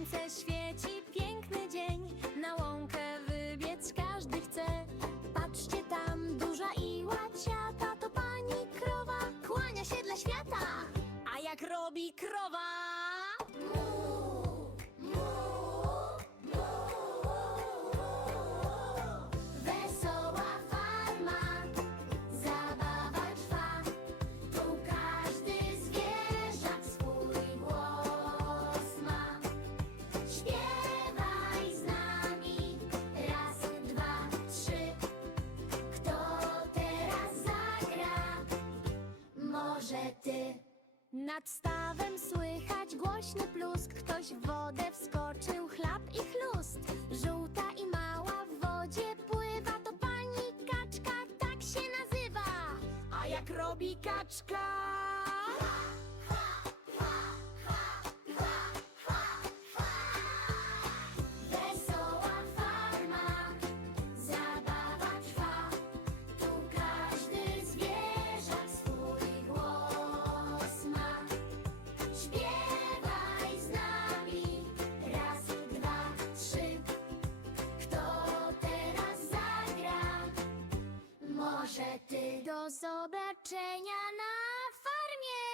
Słońce świeci, piękny dzień. Na łąkę wybiec każdy chce. Patrzcie tam, duża i łaciata, to pani krowa kłania się dla świata. A jak robi krowa? Może ty. Nad stawem słychać głośny plusk. Ktoś w wodę wskoczył, chlap i chlust. Żółta i mała w wodzie pływa. To pani kaczka, tak się nazywa. A jak robi kaczka? zobaczenia na farmie.